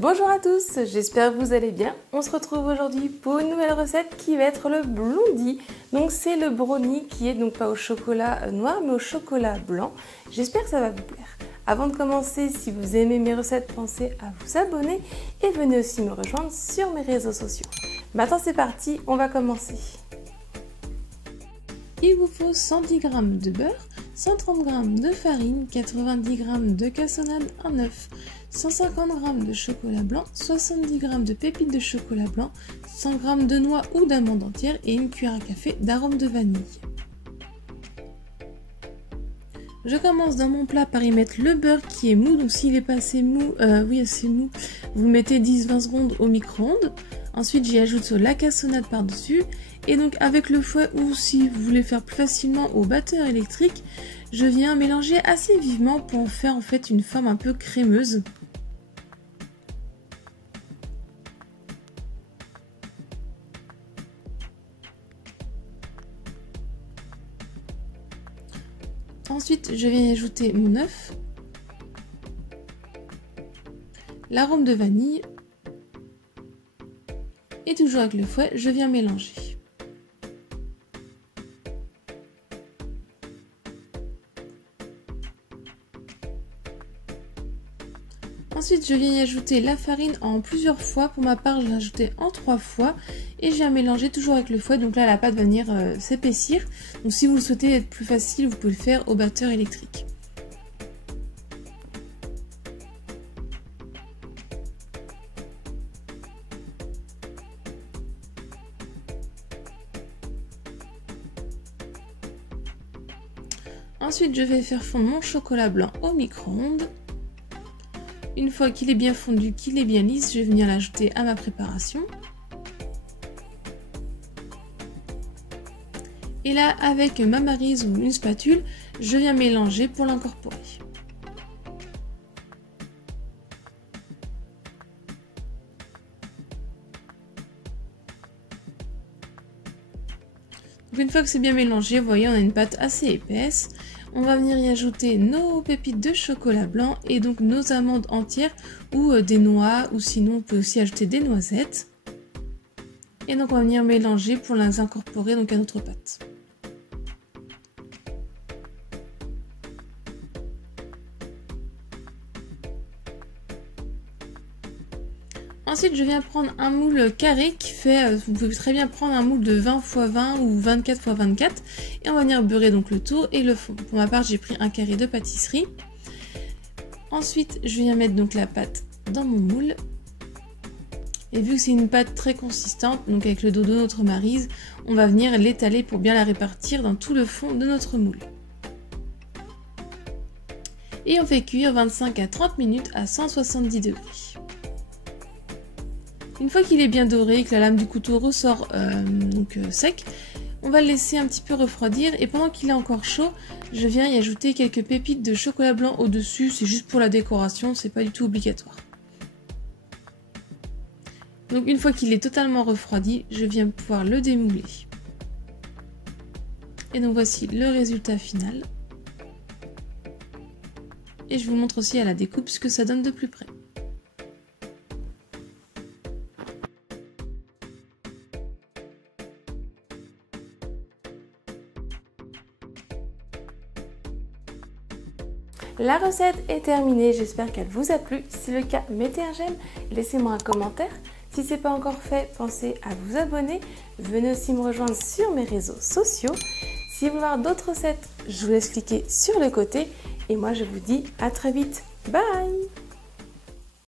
Bonjour à tous, j'espère que vous allez bien. On se retrouve aujourd'hui pour une nouvelle recette qui va être le blondie. Donc c'est le brownie qui est donc pas au chocolat noir mais au chocolat blanc. J'espère que ça va vous plaire. Avant de commencer, si vous aimez mes recettes, pensez à vous abonner et venez aussi me rejoindre sur mes réseaux sociaux. Maintenant c'est parti, on va commencer. Il vous faut 110 g de beurre, 130 g de farine, 90 g de cassonade, un œuf, 150 g de chocolat blanc, 70 g de pépites de chocolat blanc, 100 g de noix ou d'amandes entières et une cuillère à café d'arôme de vanille. Je commence dans mon plat par y mettre le beurre qui est mou, donc s'il est pas assez mou, assez mou, vous mettez 10-20 secondes au micro-ondes. Ensuite j'y ajoute la cassonade par-dessus et donc avec le fouet ou si vous voulez faire plus facilement au batteur électrique, je viens mélanger assez vivement pour en faire en fait une forme un peu crémeuse. Ensuite je viens y ajouter mon œuf, l'arôme de vanille. Et toujours avec le fouet, je viens mélanger. Ensuite, je viens y ajouter la farine en plusieurs fois. Pour ma part, je l'ai ajoutée en 3 fois. Et je viens mélanger toujours avec le fouet. Donc là, la pâte va venir s'épaissir. Donc si vous le souhaitez être plus facile, vous pouvez le faire au batteur électrique. Ensuite, je vais faire fondre mon chocolat blanc au micro-ondes. Une fois qu'il est bien fondu, qu'il est bien lisse, je vais venir l'ajouter à ma préparation. Et là, avec ma maryse ou une spatule, je viens mélanger pour l'incorporer. Donc une fois que c'est bien mélangé, vous voyez, on a une pâte assez épaisse. On va venir y ajouter nos pépites de chocolat blanc et donc nos amandes entières ou des noix, ou sinon on peut aussi ajouter des noisettes. Et donc on va venir mélanger pour les incorporer donc à notre pâte. Ensuite, je viens prendre un moule carré qui fait, vous pouvez très bien prendre un moule de 20 x 20 ou 24 x 24 et on va venir beurrer donc le tour et le fond. Pour ma part, j'ai pris un carré de pâtisserie. Ensuite, je viens mettre donc la pâte dans mon moule. Et vu que c'est une pâte très consistante, donc avec le dos de notre maryse, on va venir l'étaler pour bien la répartir dans tout le fond de notre moule. Et on fait cuire 25 à 30 minutes à 170 degrés. Une fois qu'il est bien doré et que la lame du couteau ressort sec, on va le laisser un petit peu refroidir et pendant qu'il est encore chaud, je viens y ajouter quelques pépites de chocolat blanc au-dessus, c'est juste pour la décoration, c'est pas du tout obligatoire. Donc une fois qu'il est totalement refroidi, je viens pouvoir le démouler. Et donc voici le résultat final. Et je vous montre aussi à la découpe ce que ça donne de plus près. La recette est terminée, j'espère qu'elle vous a plu. Si c'est le cas, mettez un j'aime, laissez-moi un commentaire. Si ce n'est pas encore fait, pensez à vous abonner. Venez aussi me rejoindre sur mes réseaux sociaux. Si vous voulez voir d'autres recettes, je vous laisse cliquer sur le côté. Et moi, je vous dis à très vite. Bye!